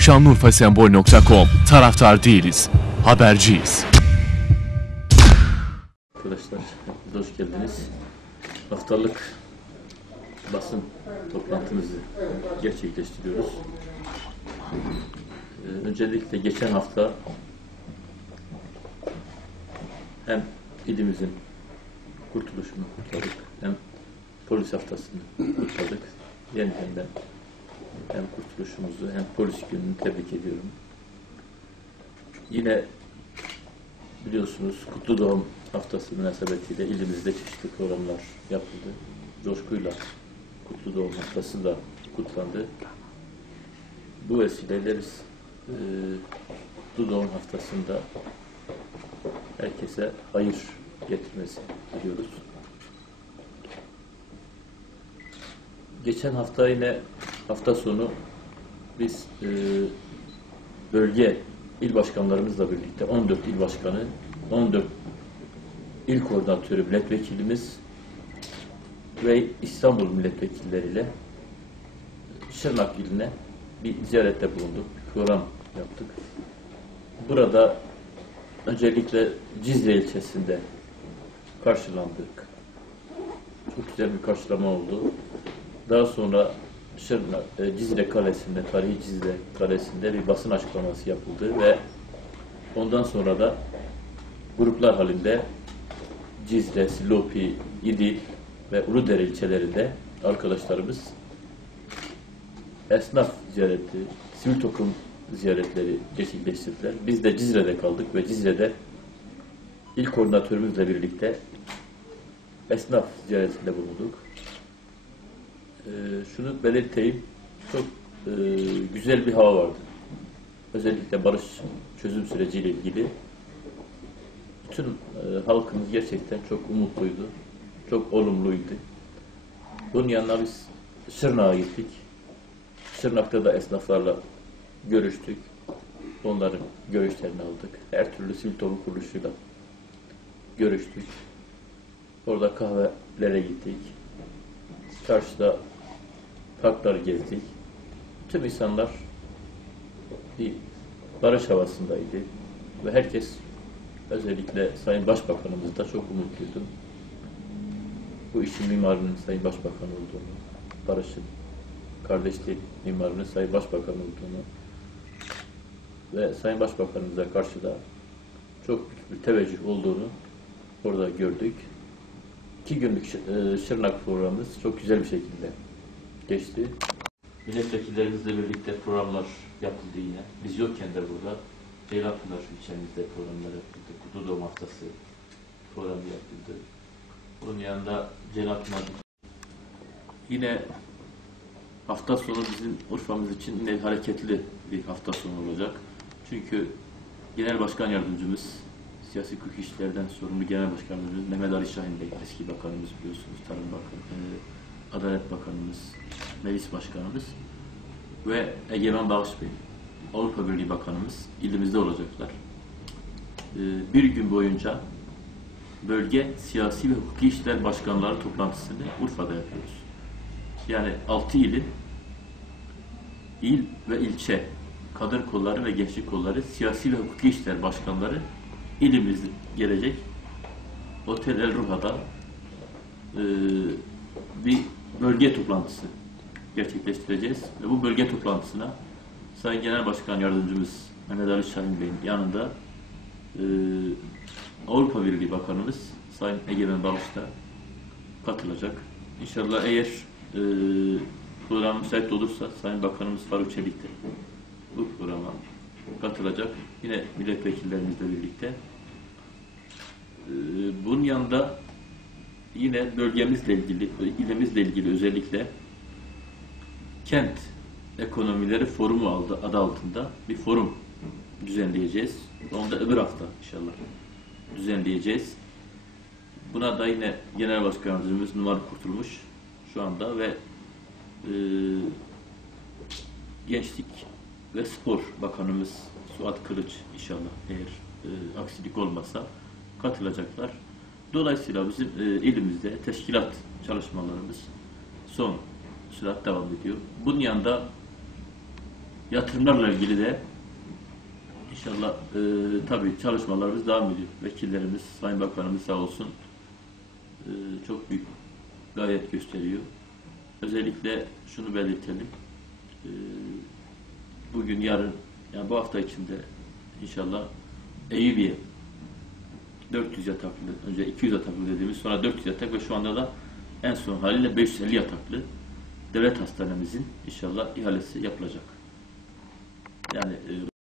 Şanlıurfasembol.com Taraftar değiliz, haberciyiz. Arkadaşlar hoş geldiniz. Haftalık basın toplantımızı gerçekleştiriyoruz. Ee, öncelikle geçen hafta hem ilimizin kurtuluşunu kutladık hem polis haftasını kutladık. Yeniden ben hem kurtuluşumuzu hem polis gününü tebrik ediyorum. Yine biliyorsunuz Kutlu Doğum Haftası münasebetiyle ilimizde çeşitli programlar yapıldı. Coşkuyla Kutlu Doğum Haftası da kutlandı. Bu vesileyle biz e, Kutlu Doğum Haftası'nda herkese hayır getirmesi diliyoruz. Geçen hafta yine hafta sonu biz e, bölge il başkanlarımızla birlikte 14 il başkanı, 14 il koordinatörü milletvekilimiz ve İstanbul milletvekilleriyle Şırnak iline bir ziyarette bulunduk. Bir program yaptık. Burada öncelikle Cizre ilçesinde karşılandık. Çok güzel bir karşılama oldu. Daha sonra Şırnak, e, Cizre Kalesi'nde, tarihi Cizre Kalesi'nde bir basın açıklaması yapıldı ve ondan sonra da gruplar halinde Cizre, Silopi, İdil ve Uludere ilçelerinde arkadaşlarımız esnaf ziyareti, sivil toplum ziyaretleri gerçekleştirdiler. Biz de Cizre'de kaldık ve Cizre'de ilk koordinatörümüzle birlikte esnaf ziyaretinde bulunduk. Ee, şunu belirteyim, çok e, güzel bir hava vardı. Özellikle barış çözüm süreciyle ilgili bütün e, halkımız gerçekten çok umutluydu, çok olumluydu. Bunun yanına biz Şırnak'a gittik. Şırnak'ta da esnaflarla görüştük. Onların görüşlerini aldık. Her türlü sivil toplum kuruluşuyla görüştük. Orada kahvelere gittik. Çarşıda parkları gezdik. Tüm insanlar bir barış havasındaydı. Ve herkes özellikle Sayın Başbakanımız da çok umutluydu. Bu işin mimarının Sayın Başbakan olduğunu, barışın kardeşlik mimarının Sayın Başbakan olduğunu ve Sayın Başbakanımıza karşı da çok büyük bir teveccüh olduğunu orada gördük. İki günlük e, Şırnak programımız çok güzel bir şekilde geçti. Milletvekillerimizle birlikte programlar yapıldı yine. Biz yokken de burada Ceylanpınar ilçemizde programlar yapıldı. Kutlu Doğum Haftası programı yapıldı. Bunun yanında Ceylanpınar yine hafta sonu bizim Urfa'mız için yine hareketli bir hafta sonu olacak. Çünkü Genel Başkan Yardımcımız, siyasi hukuk işlerden sorumlu Genel Başkan Yardımcımız Mehmet Ali Şahin Bey, eski bakanımız biliyorsunuz, Tarım Bakanı, Adalet Bakanımız, Meclis Başkanımız ve Egemen Bağış Bey, Avrupa Birliği Bakanımız ilimizde olacaklar. E, Bir gün boyunca bölge siyasi ve hukuki işler başkanları toplantısını Urfa'da yapıyoruz. Yani 6 ilin il ve ilçe kadın kolları ve gençlik kolları siyasi ve hukuki işler başkanları ilimiz gelecek. Otel El Ruha'da e, bir bölge toplantısı gerçekleştireceğiz. Ve bu bölge toplantısına Sayın Genel Başkan Yardımcımız Mehmet Ali Şahin Bey'in yanında e, Avrupa Birliği Bakanımız Sayın Egemen Bağış da katılacak. İnşallah eğer e, program müsait olursa Sayın Bakanımız Faruk Çelik de bu programa katılacak. Yine milletvekillerimizle birlikte. E, bunun yanında yine bölgemizle ilgili, ilimizle ilgili özellikle kent ekonomileri forumu aldı, adı altında bir forum düzenleyeceğiz. Onu da öbür hafta inşallah düzenleyeceğiz. Buna da yine Genel Başkan Yardımcımız Numar Kurtulmuş şu anda ve e, Gençlik ve Spor Bakanımız Suat Kılıç inşallah eğer e, aksilik olmazsa katılacaklar. Dolayısıyla bizim e, ilimizde teşkilat çalışmalarımız son sürat devam ediyor. Bunun yanında yatırımlarla ilgili de inşallah e, tabii çalışmalarımız devam ediyor. Vekillerimiz, Sayın Bakanımız sağ olsun e, çok büyük gayret gösteriyor. Özellikle şunu belirtelim. E, bugün, yarın, yani bu hafta içinde inşallah Eyüpiye 400 yataklı, önce 200 yataklı dediğimiz sonra 400 yatak ve şu anda da en son haliyle 550 yataklı devlet hastanemizin inşallah ihalesi yapılacak. Yani e,